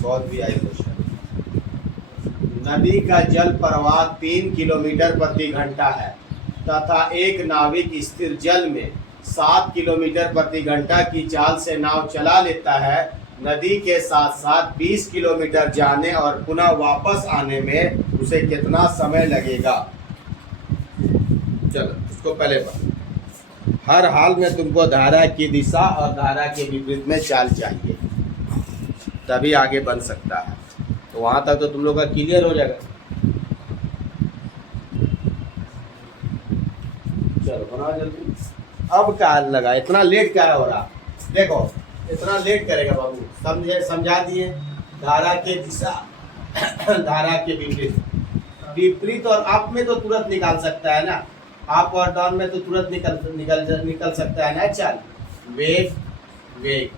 बहुत भी आई क्वेश्चन। नदी का जल प्रवाह 3 किलोमीटर प्रति घंटा है तथा एक नाविक स्थिर जल में 7 किलोमीटर प्रति घंटा की चाल से नाव चला लेता है। नदी के साथ साथ 20 किलोमीटर जाने और पुनः वापस आने में उसे कितना समय लगेगा? चलो इसको पहले पढ़ो। हर हाल में तुमको धारा की दिशा और धारा के विपरीत में चाल चाहिए, तभी आगे बन सकता है। तो वहां तक तो तुम लोग का क्लियर हो जाएगा। चलो बनाओ जल्दी। अब क्या लगा, इतना लेट क्या हो रहा? देखो इतना लेट करेगा बाबू, समझे? समझा दिए। धारा के दिशा धारा के विपरीत, विपरीत और अप में तो तुरंत निकाल सकता है ना, अप और डाउन में तो तुरंत निकल सकता है ना। चल वेग वेग,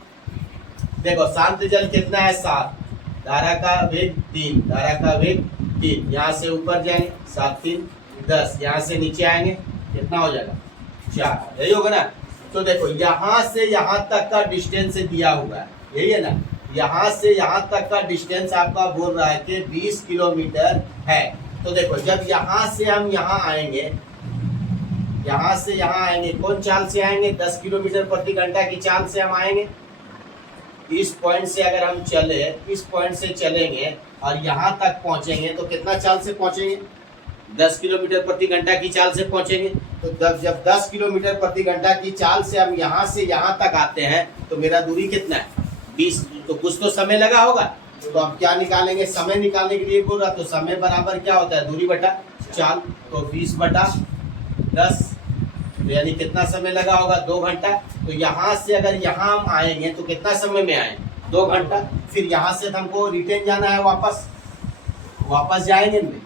देखो शांत जल कितना है 7, धारा का वेग 3, धारा का वेग 3। यहाँ से ऊपर जाएंगे 7 3 10, यहाँ से नीचे आएंगे कितना हो जाएगा 4, यही होगा ना। तो देखो यहाँ से यहाँ तक का डिस्टेंस दिया हुआ है, यही है ना। यहाँ से यहाँ तक का डिस्टेंस आपका बोल रहा है कि 20 किलोमीटर है। तो देखो जब यहाँ से हम यहाँ आएंगे, यहाँ से यहाँ आएंगे, कौन चाल से आएंगे? 10 किलोमीटर प्रति घंटा की चाल से हम आएंगे। इस पॉइंट से अगर हम चले, इस पॉइंट से चलेंगे और यहाँ तक पहुँचेंगे तो कितना चाल से पहुँचेंगे? 10 किलोमीटर प्रति घंटा की चाल से पहुँचेंगे। तो जब 10 किलोमीटर प्रति घंटा की चाल से हम यहाँ से यहाँ तक आते हैं तो मेरा दूरी कितना है? 20। तो कुछ तो समय लगा होगा। तो अब क्या निकालेंगे? समय निकालने के लिए बोल रहा, तो समय बराबर क्या होता है? दूरी बटा चाल। तो 20 बटा 10, तो यानी कितना समय लगा होगा? 2 घंटा। तो यहाँ से अगर यहाँ हम आएंगे तो कितना समय में आए? 2 घंटा। फिर यहाँ से हमको रिटर्न जाना है, वापस जाएंगे ना,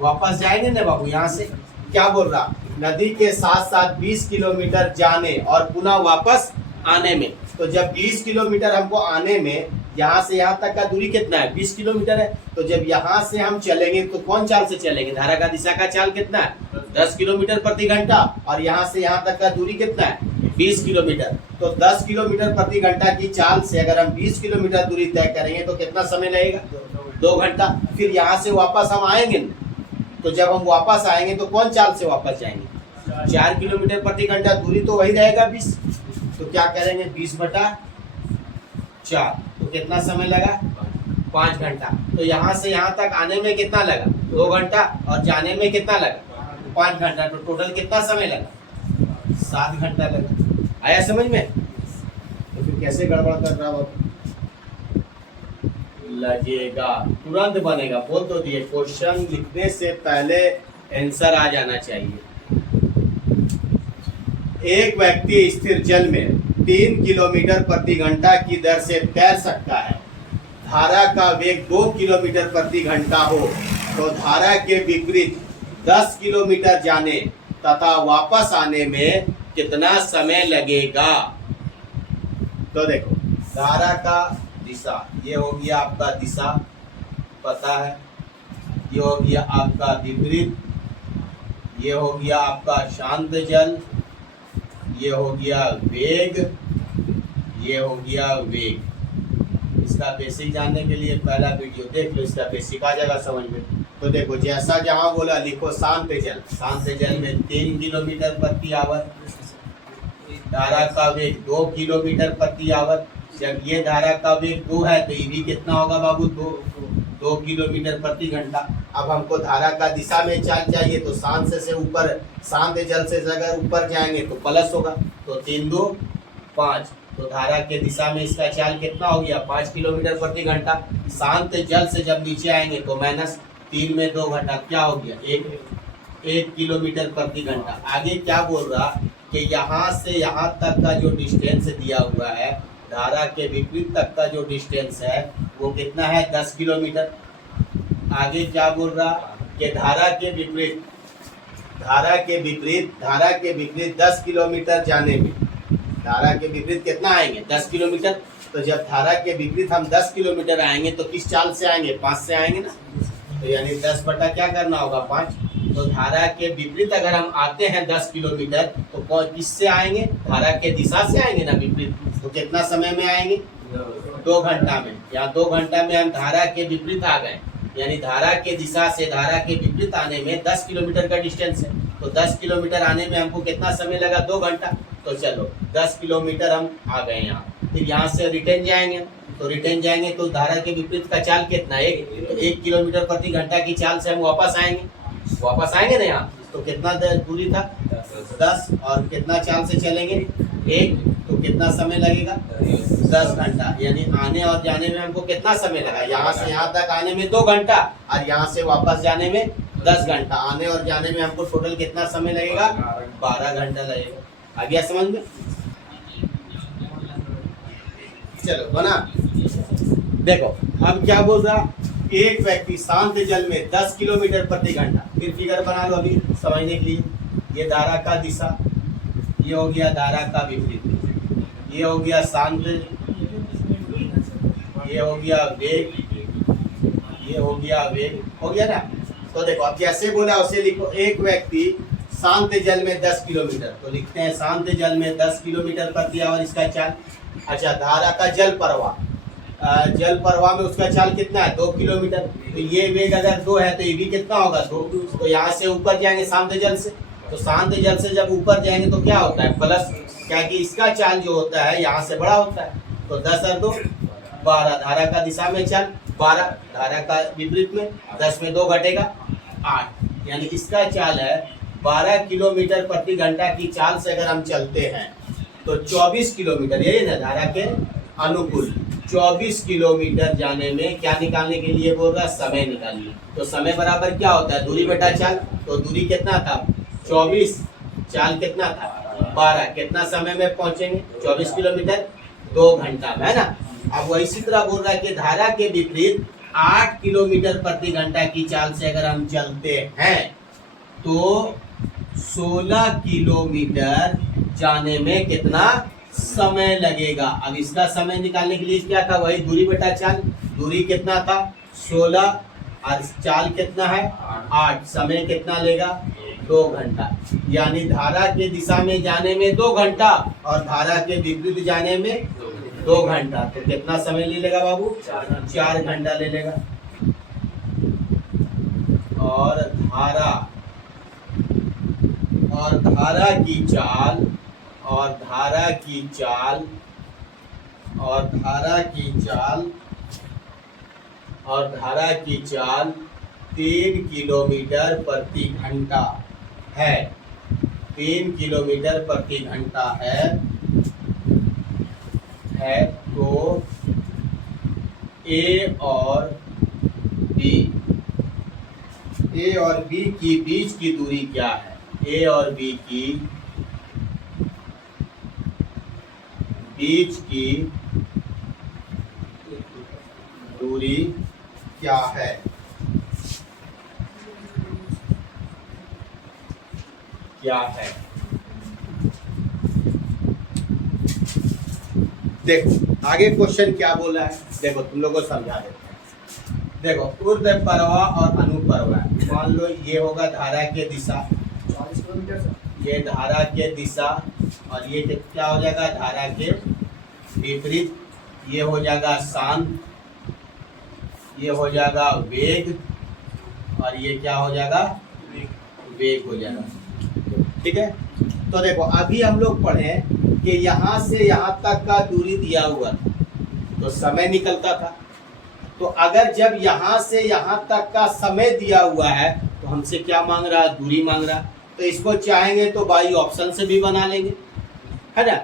वापस जाएंगे ना बाबू। यहाँ से क्या बोल रहा? नदी के साथ साथ 20 किलोमीटर जाने और पुनः वापस आने में। तो जब 20 किलोमीटर हमको आने में, यहाँ से यहाँ तक का दूरी कितना है? 20 किलोमीटर है। तो जब यहाँ से हम चलेंगे तो कौन चाल से चलेंगे? धारा का दिशा का चाल कितना है? 10 किलोमीटर प्रति घंटा। और यहाँ से यहाँ तक का दूरी कितना है? 20 किलोमीटर। तो 10 किलोमीटर प्रति घंटा की चाल से अगर हम 20 किलोमीटर दूरी तय करेंगे तो कितना समय लगेगा? 2 घंटा। फिर यहाँ से वापस हम आएंगे, तो जब हम वापस आएंगे तो कौन चाल से वापस जाएंगे? 4 किलोमीटर प्रति घंटा, दूरी तो वही रहेगा 20। तो क्या करेंगे? 20 बटा 4। तो कितना समय लगा? 5 घंटा। तो यहाँ से यहाँ तक आने में कितना लगा? 2 घंटा। और जाने में कितना लगा? 5 घंटा। तो टोटल कितना समय लगा? 7 घंटा लगा। आया समझ में? तो फिर कैसे गड़बड़ कर रहा हो? लगेगा, तुरंत बनेगा। बोल तो दिए, क्वेश्चन लिखने से पहले आंसर आ जाना चाहिए। एक व्यक्ति स्थिर जल में 3 किलोमीटर प्रति घंटा की दर से तैर सकता है। धारा का वेग 2 किलोमीटर प्रति घंटा हो तो धारा के विपरीत 10 किलोमीटर जाने तथा वापस आने में कितना समय लगेगा? तो देखो धारा का दिशा, ये हो गया आपका दिशा, पता है। ये हो गया आपका विपरीत, ये हो गया आपका शांत जल, ये हो गया वेग, ये हो गया वेग। इसका बेसिक जानने के लिए पहला वीडियो देख लो, इसका बेसिक आ जाएगा समझ में। तो देखो जैसा जहाँ बोला लिखो शांत जल। शांत जल में 3 किलोमीटर प्रति आवर, धारा का वेग 2 किलोमीटर प्रति आवर। जब ये धारा का वेग 2 है तो ये भी कितना होगा बाबू? 2 किलोमीटर प्रति घंटा। अब हमको धारा का दिशा में चाल चाहिए, तो शांत से ऊपर, शांत जल से अगर ऊपर जाएंगे तो प्लस होगा। तो 3 2 5। तो धारा के दिशा में इसका चाल कितना हो गया? 5 किलोमीटर प्रति घंटा। शांत जल से जब नीचे आएंगे तो माइनस 3 में 2 घंटा, क्या हो गया? 1 किलोमीटर प्रति घंटा। आगे क्या बोल रहा कि यहाँ से यहाँ तक का जो डिस्टेंस दिया हुआ है, धारा के विपरीत तक का जो डिस्टेंस है वो कितना है? 10 किलोमीटर। आगे क्या बोल रहा कि धारा के विपरीत 10 किलोमीटर जाने में, धारा के विपरीत कितना आएंगे? 10 किलोमीटर। तो जब धारा के विपरीत हम 10 किलोमीटर आएंगे तो किस चाल से आएंगे? 5 से आएंगे ना। तो यानी 10 बटा क्या करना होगा? 5। तो धारा के विपरीत अगर हम आते हैं 10 किलोमीटर तो किससे आएंगे? धारा के दिशा से आएंगे ना, विपरीत। तो कितना समय में आएंगे? 2 घंटा में। यहाँ 2 घंटा में हम धारा के विपरीत आ गए, यानी धारा के दिशा से धारा के विपरीत आने में 10 किलोमीटर का डिस्टेंस है। तो 10 किलोमीटर आने में हमको कितना समय लगा? 2 घंटा। तो चलो 10 किलोमीटर हम आ गए यहाँ। फिर यहाँ से रिटर्न जाएंगे, तो रिटर्न जाएंगे तो धारा के विपरीत का चाल कितना है? 1 किलोमीटर प्रति घंटा की चाल से हम वापस आएंगे ना यहाँ। तो कितना दूरी था? 10। और कितना चाल से चलेंगे? 1। तो कितना समय लगेगा? 10 घंटा। यानी आने और जाने में हमको कितना समय लगा? यहाँ से यहाँ तक आने में 2 घंटा और यहाँ से वापस जाने में 10 घंटा। आने और जाने में हमको टोटल कितना समय लगेगा? 12 घंटा लगेगा। आ गया समझ में? चलो बना। देखो अब क्या बोल रहा, एक व्यक्ति शांत जल में 10 किलोमीटर प्रति घंटा। फिर फिगर बना लो अभी समझने के लिए। ये धारा का दिशा, ये हो गया धारा का विपरीत, ये हो गया शांत, ये हो गया वेग, ये हो गया वेग, हो गया ना। तो देखो अब जैसे बोला उसे लिखो। एक व्यक्ति शांत जल में 10 किलोमीटर, तो लिखते हैं शांत जल में 10 किलोमीटर प्रति आवर इसका चाल। अच्छा, धारा का जल प्रवाह में उसका चाल कितना है? 2 किलोमीटर। तो ये वेग अगर 2 है तो ये भी कितना होगा? 2। तो यहाँ से ऊपर जाएंगे शांत जल से, तो शांत जल से जब ऊपर जाएंगे तो क्या होता है? प्लस, क्या कि इसका चाल जो होता है यहाँ से बड़ा होता है। तो 10 और 2 12। धारा का दिशा में चाल 12, धारा का विपरीत में 10 में 2 घटेगा 8। यानी इसका चाल है 12 किलोमीटर प्रति घंटा की चाल से अगर हम चलते हैं तो 24 किलोमीटर, यही ना धारा के अनुकूल 24 किलोमीटर जाने में क्या निकालने के लिए बोल रहा? समय निकालिए। तो समय बराबर क्या होता है? दूरी बटा चाल। तो दूरी कितना था? 24, चाल कितना था? 12। कितना समय में पहुंचेंगे? 24 किलोमीटर 2 घंटा में, है ना। अब वो इसी तरह बोल रहा है कि धारा के विपरीत 8 किलोमीटर प्रति घंटा की चाल से अगर हम चलते हैं तो 16 किलोमीटर जाने में कितना समय लगेगा? अब इसका समय निकालने के लिए क्या था? वही दूरी बटा चाल। दूरी कितना था? 16 और चाल कितना है? 8। समय कितना लेगा? 2 घंटा। यानी धारा के दिशा में जाने में 2 घंटा और धारा के विपरीत जाने में 2 घंटा। तो कितना समय ले लेगा बाबू? 4 घंटा ले लेगा। और धारा की चाल और धारा की चाल और धारा की चाल और धारा की चाल 3 किलोमीटर प्रति घंटा है। 3 किलोमीटर प्रति घंटा है। तो ए और बी की बीच की दूरी क्या है? ए और बी की बीच की दूरी क्या है? देखो आगे क्वेश्चन क्या बोला है, देखो तुम लोगों को समझा देते हैं। देखो ऊर्ध्व प्रवाह और अनुप्रवाह, मान लो ये होगा धारा के दिशा, 40 किलोमीटर, ये धारा के दिशा और ये क्या हो जाएगा? धारा के विपरीत। ये हो जाएगा शांत, ये हो जाएगा वेग और ये क्या हो जाएगा? वेग हो जाएगा। ठीक है। तो देखो अभी हम लोग पढ़े कि यहाँ से यहाँ तक का दूरी दिया हुआ था तो समय निकलता था। तो अगर जब यहाँ से यहाँ तक का समय दिया हुआ है तो हमसे क्या मांग रहा है? दूरी मांग रहा है। तो इसको चाहेंगे तो बाई ऑप्शन से भी बना लेंगे, है ना।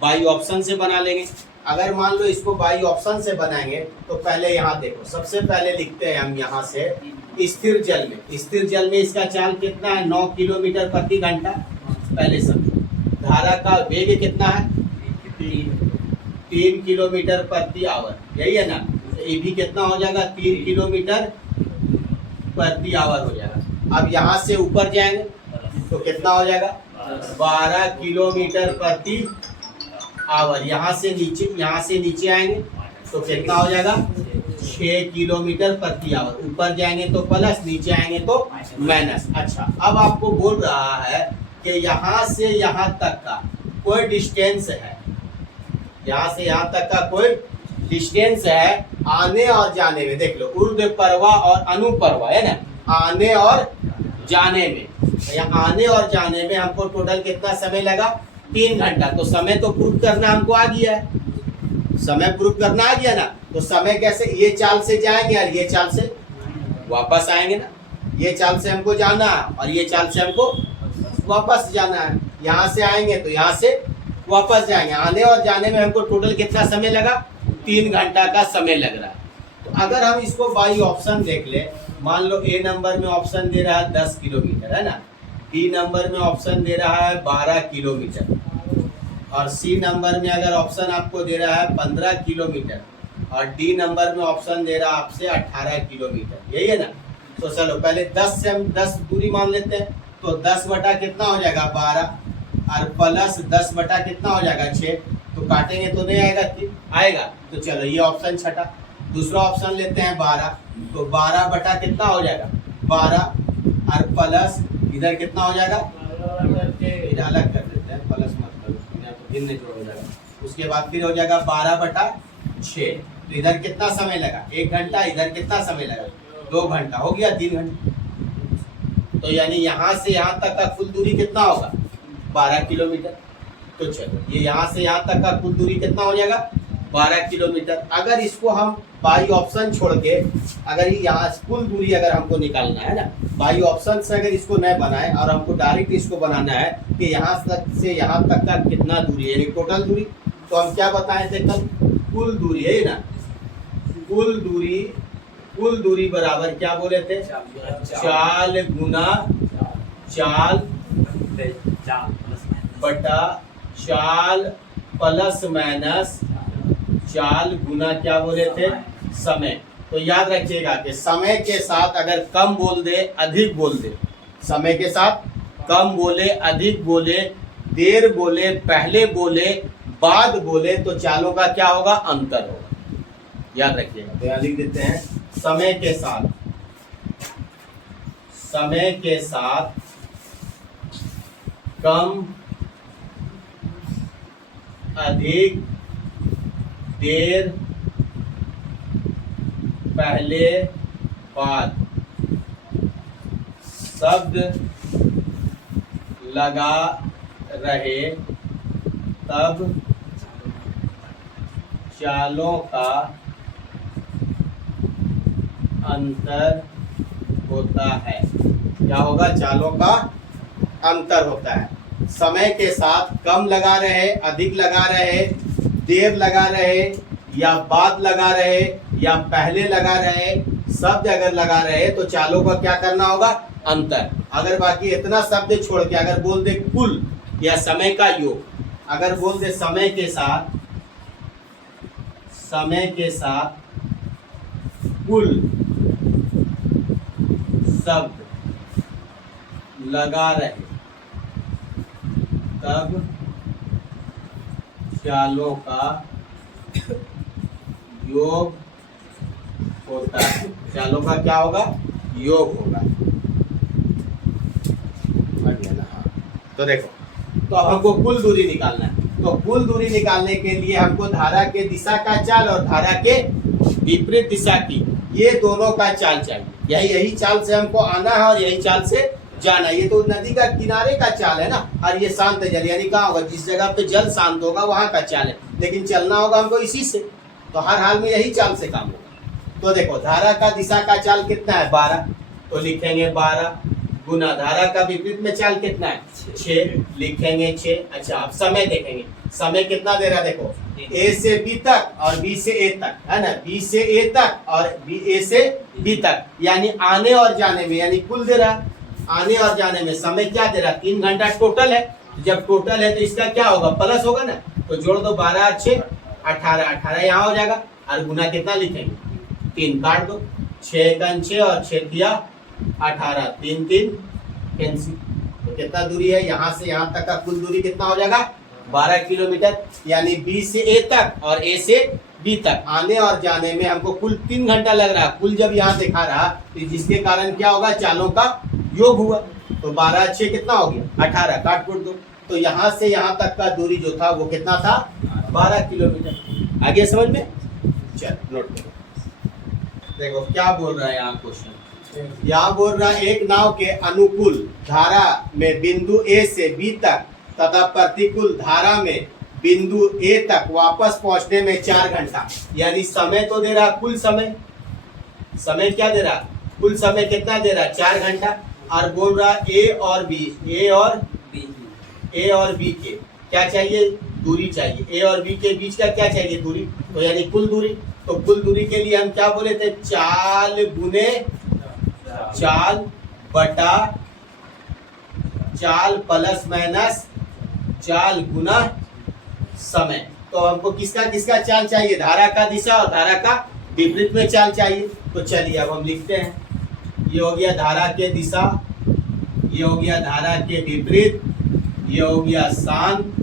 बाई ऑप्शन से बना लेंगे। अगर मान लो इसको बाई ऑप्शन से बनाएंगे तो पहले यहाँ देखो, सबसे पहले लिखते हैं हम यहाँ से स्थिर जल में इसका चाल कितना है? 9 किलोमीटर प्रति घंटा। पहले समझो धारा का वेग कितना है? 3 किलोमीटर प्रति आवर, यही है ना। तो ये भी कितना हो जाएगा? 3 किलोमीटर प्रति आवर हो जाएगा। अब यहाँ से ऊपर जाएंगे तो कितना हो जाएगा? 12 किलोमीटर प्रति आवर। यहाँ से नीचे आएंगे तो कितना हो जाएगा? 6 किलोमीटर प्रति आवर। ऊपर जाएंगे तो प्लस, नीचे आएंगे तो माइनस। अच्छा, अब आपको बोल रहा है कि यहाँ से यहाँ तक का कोई डिस्टेंस है, यहाँ से यहाँ तक का कोई डिस्टेंस है आने और जाने में, देख लो ऊर्ध्व परवा और अनुपरवा है ना, आने और जाने में। यहाँ आने और जाने में हमको टोटल कितना समय लगा, 3 घंटा। तो समय तो प्रूफ करना हमको आ गया है, समय प्रूफ करना आ गया ना। तो समय कैसे, ये चाल से जाएंगे और ये चाल से वापस आएंगे ना। ये चाल से हमको जाना है और ये चाल से हमको वापस जाना है। यहाँ से आएंगे तो यहाँ से वापस जाएंगे। आने और जाने में हमको टोटल कितना समय लगा, 3 घंटा का समय लग रहा है। तो अगर हम इसको बाई ऑप्शन देख ले, मान लो ए नंबर में ऑप्शन दे रहा है 10 किलोमीटर है ना, बी नंबर में ऑप्शन दे रहा है 12 किलोमीटर, और सी नंबर में अगर ऑप्शन आपको दे रहा है 15 किलोमीटर, और डी नंबर में ऑप्शन दे रहा है आपसे 18 किलोमीटर, यही है ना। तो चलो पहले 10 से हम 10 दूरी मान लेते हैं। तो 10 बटा कितना हो जाएगा 12, और प्लस 10 बटा कितना हो जाएगा 6। तो काटेंगे तो नहीं आएगा कि आएगा। तो चलो ये ऑप्शन छटा। दूसरा ऑप्शन लेते हैं 12, तो 12 बटा कितना हो जाएगा 12, और प्लस इधर कितना हो जाएगा, इधर अलग कर देते हैं, प्लस मत करो तो भिन्न जोड़ हो जाएगा। उसके बाद फिर हो जाएगा 12 बटा 6। तो इधर कितना समय लगा 1 घंटा, इधर कितना समय लगा 2 घंटा, हो गया 3 घंटा। तो यानी यहाँ से यहाँ तक का कुल दूरी कितना होगा 12 किलोमीटर। तो चलो ये यहाँ से यहाँ तक का कुल दूरी कितना हो जाएगा 12 किलोमीटर। अगर इसको हम बाई ऑप्शन छोड़ के, अगर यहाँ कुल दूरी अगर हमको निकालना है ना, बाई ऑप्शन से अगर इसको न बनाए और हमको डायरेक्ट इसको बनाना है कि यहाँ तक से यहाँ तक का कितना दूरी है, यानी टोटल दूरी, तो हम क्या बताए थे कल, कुल दूरी है ना। कुल दूरी बराबर क्या बोले थे, चाल गुना चाल बटा चाल प्लस माइनस चाल गुना क्या बोले थे समय। तो याद रखिएगा कि समय के साथ अगर कम बोल दे अधिक बोल दे, समय के साथ कम बोले अधिक बोले, देर बोले पहले बोले बाद बोले, तो चालों का क्या होगा अंतर होगा। याद रखिएगा। तो यहाँ लिख देते हैं समय के साथ कम अधिक देर पहले बाद शब्द लगा रहे तब चालों का अंतर होता है। क्या होगा, चालों का अंतर होता है। समय के साथ कम लगा रहे, अधिक लगा रहे, देर लगा रहे, या बाद लगा रहे, या पहले लगा रहे, शब्द अगर लगा रहे तो चालों का क्या करना होगा अंतर। अगर बाकी इतना शब्द छोड़ के अगर बोल दे कुल या समय का योग, अगर बोल दे समय के साथ कुल शब्द लगा रहे तब चालों का योग होता है। चालों का क्या होगा, योग होगा। तो देखो, तो अब हमको कुल दूरी निकालना है। तो कुल दूरी निकालने के लिए हमको धारा के दिशा का चाल और धारा के विपरीत दिशा की, ये दोनों का चाल चाहिए। यही चाल से हमको आना है और यही चाल से जाना। ये तो नदी का किनारे का चाल है ना, और ये शांत जल, यानी कहाँ होगा, जिस जगह पे जल शांत होगा वहां का चाल है, लेकिन चलना होगा हमको इसी से। तो हर हाल में यही चाल से काम होगा। तो देखो धारा का दिशा का चाल कितना है 12, तो लिखेंगे 12 गुना धारा का विपरीत में चाल कितना है 6, लिखेंगे 6। अच्छा अब समय देखेंगे, समय कितना दे रहा है, देखो ए से बी तक और बी से ए तक है ना, बी से ए तक और ए से बी तक, यानी आने और जाने में, यानी कुल दे रहा। आने और जाने में समय क्या दे रहा 3 घंटा टोटल है। जब टोटल है तो इसका क्या होगा प्लस होगा ना, तो जोड़ दो 12 और 6 18 यहाँ हो जाएगा, और गुना कितना लिखेंगे 3 काट दो, 6 का 6 और 6 दिया 18, 3 3 कैंसिल। तो कितना दूरी है यहाँ से यहाँ तक का कुल दूरी कितना हो जाएगा 12 किलोमीटर, यानी बी से ए तक और ए से बी तक आने और जाने में हमको कुल 3 घंटा लग रहा है। कुल जब यहाँ दिखा रहा तो जिसके कारण क्या होगा चालों का योग हुआ। तो 12 6 कितना हो गया 18, काट कुट दो। तो यहाँ से यहाँ तक का दूरी जो था वो कितना था 12 किलोमीटर। आगे समझ में। चल नोट करो। देखो क्या बोल रहा है यहाँ क्वेश्चन, यहाँ बोल रहा है एक नाव के अनुकूल धारा में बिंदु ए से बी तक तथा प्रतिकूल धारा में बिंदु ए तक वापस पहुंचने में 4 घंटा, यानी समय तो दे रहा, कुल समय, समय क्या दे रहा, कुल समय कितना दे रहा, 4 घंटा। और बोल रहा ए और बी, ए और बी के क्या चाहिए, दूरी चाहिए। ए और बी के बीच का क्या चाहिए, दूरी, तो यानी कुल दूरी। तो कुल दूरी के लिए हम क्या बोले थे, चाल गुने चाल बटा चाल प्लस माइनस चाल गुना समय। तो हमको किसका किसका चाल चाहिए, धारा का दिशा और धारा का विपरीत में चाल चाहिए। तो चलिए अब हम लिखते हैं, ये हो गया धारा के दिशा, ये हो गया धारा के विपरीत, ये हो गया शांत,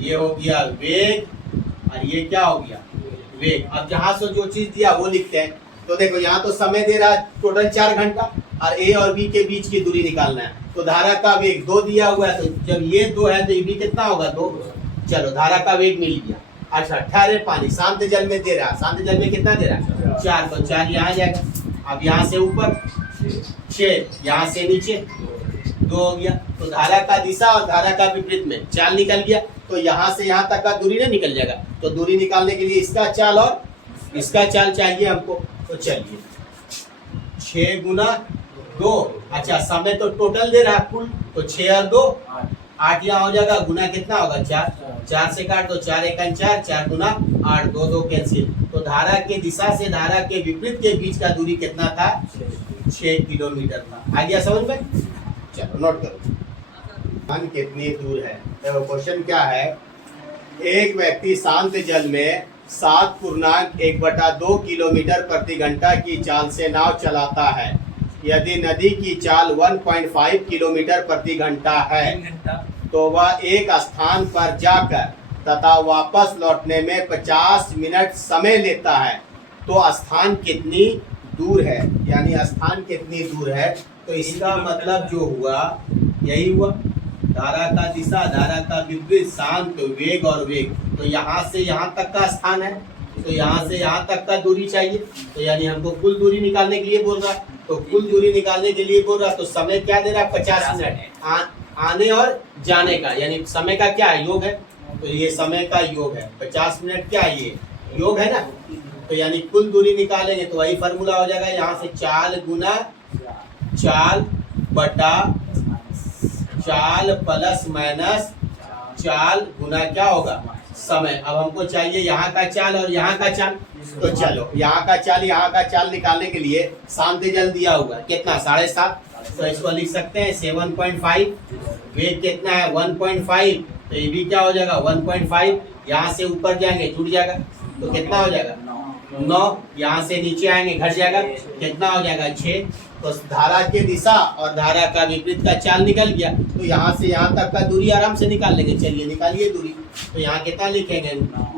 ये हो गया वेग, और ये क्या हो गया, वेग। अब जहां से जो चीज दिया वो लिखते हैं। तो देखो यहाँ तो समय दे रहा है टोटल 4 घंटा, और ए और बी के बीच की दूरी निकालना है। तो धारा का वेग 2 दिया हुआ है, तो जब ये 2 है तो ये भी कितना होगा, 2। चलो धारा का वेग मिल गया। अच्छा ठहरे पानी शांत जल में दे रहा है, शांत जल में कितना दे रहा है, 4, तो 4 यहाँ जाएगा। अब यहाँ से ऊपर 6, यहाँ से नीचे 2 हो गया। तो धारा का दिशा और धारा का विपरीत में चाल निकल गया। तो यहाँ से यहाँ तक का दूरी ना निकल जाएगा। तो दूरी निकालने के लिए इसका चाल और इसका चाल चाहिए हमको। तो चलिए 6 गुना 2, अच्छा समय तो टोटल दे रहा है कुल, तो 6 और 2 8 यहाँ हो जाएगा, गुना कितना होगा, 4, 4 से काट दो, 4 1 4, 4 गुना 8, 2 2 कैंसिल। तो धारा के दिशा से धारा के विपरीत के बीच का दूरी कितना था, 6 किलोमीटर था। आ गया समझ में। चलो नोट करो, मान कितनी दूर है। देखो क्वेश्चन क्या है, एक व्यक्ति शांत जल में 7.1/2 किलोमीटर प्रति घंटा की चाल से नाव चलाता है। यदि नदी की चाल 1.5 किलोमीटर प्रति घंटा है तो वह एक स्थान पर जाकर तथा वापस लौटने में 50 मिनट समय लेता है। तो स्थान कितनी दूर है, यानी स्थान कितनी दूर है। तो इसका मतलब जो हुआ यही हुआ, धारा का दिशा, धारा का विपरीत, शांत, वेग और वेग। तो यहाँ से यहाँ तक का स्थान है, तो यहाँ से यहाँ तक का दूरी चाहिए। तो यानी हमको कुल दूरी निकालने के लिए बोल रहा, तो कुल दूरी निकालने के लिए बोल रहा। तो समय क्या दे रहा है, 50 मिनट आने और जाने का, यानी समय का क्या है, योग है। तो ये समय का योग है, 50 मिनट क्या है, ये योग है ना। तो यानी कुल दूरी निकालेंगे तो वही फॉर्मूला हो जाएगा, यहाँ से चाल गुना चाल बटा चाल प्लस माइनस चाल गुना क्या होगा, समय। अब हमको चाहिए यहाँ का चाल और यहाँ का चाल। तो चलो यहाँ का चाल यहाँ का चाल निकालने के लिए शांत जल दिया हुआ कितना, 7.5। तो इसको लिख सकते हैं 7.5। वेग कितना है, 1.5। तो ये भी क्या हो जाएगा, 1.5। यहाँ से ऊपर जाएंगे जुड़ जाएगा, तो कितना हो जाएगा, 9। यहाँ से नीचे आएंगे घट जाएगा, कितना हो जाएगा, 6। तो धारा के दिशा और धारा का विपरीत का चाल निकल गया। तो यहाँ से यहाँ तक का दूरी आराम से निकाल लेंगे। चलिए निकालिए दूरी। तो यहाँ कितना लिखेंगे,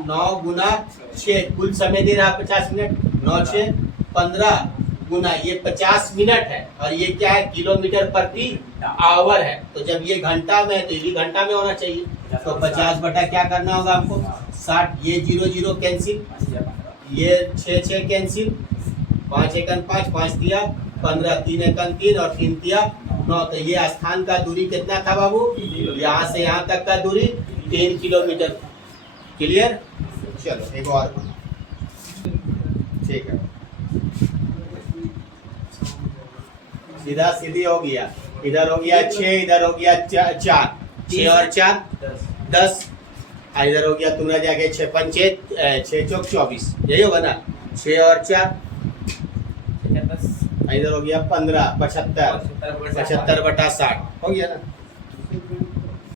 9 गुना 6, कुल समय दे रहा 50 मिनट, 9 6 15 गुना ये 50 मिनट है, और ये क्या है, किलोमीटर प्रति आवर है। तो जब ये घंटा में है तो ये भी घंटा में होना चाहिए। तो 50 बटा क्या करना होगा हमको, 60। ये 0 0 कैंसिल, ये 6 6 कैंसिल, 5 1 5, 5 दिया 15, 3 1 3 और 3 दिया 9। तो ये स्थान का दूरी कितना था बाबू, यहाँ से यहाँ तक का दूरी 3 किलोमीटर। क्लियर। चलो एक और, ठीक है, सीधा सीधी हो गया। इधर हो गया 6, इधर हो गया 4, 6 और 4 10, इधर हो गया तुम्हारा जाके 6 5 6 चौक 24, यही होगा ना, 6 और 4 इधर हो गया 15, 75 बटा 60 हो गया ना।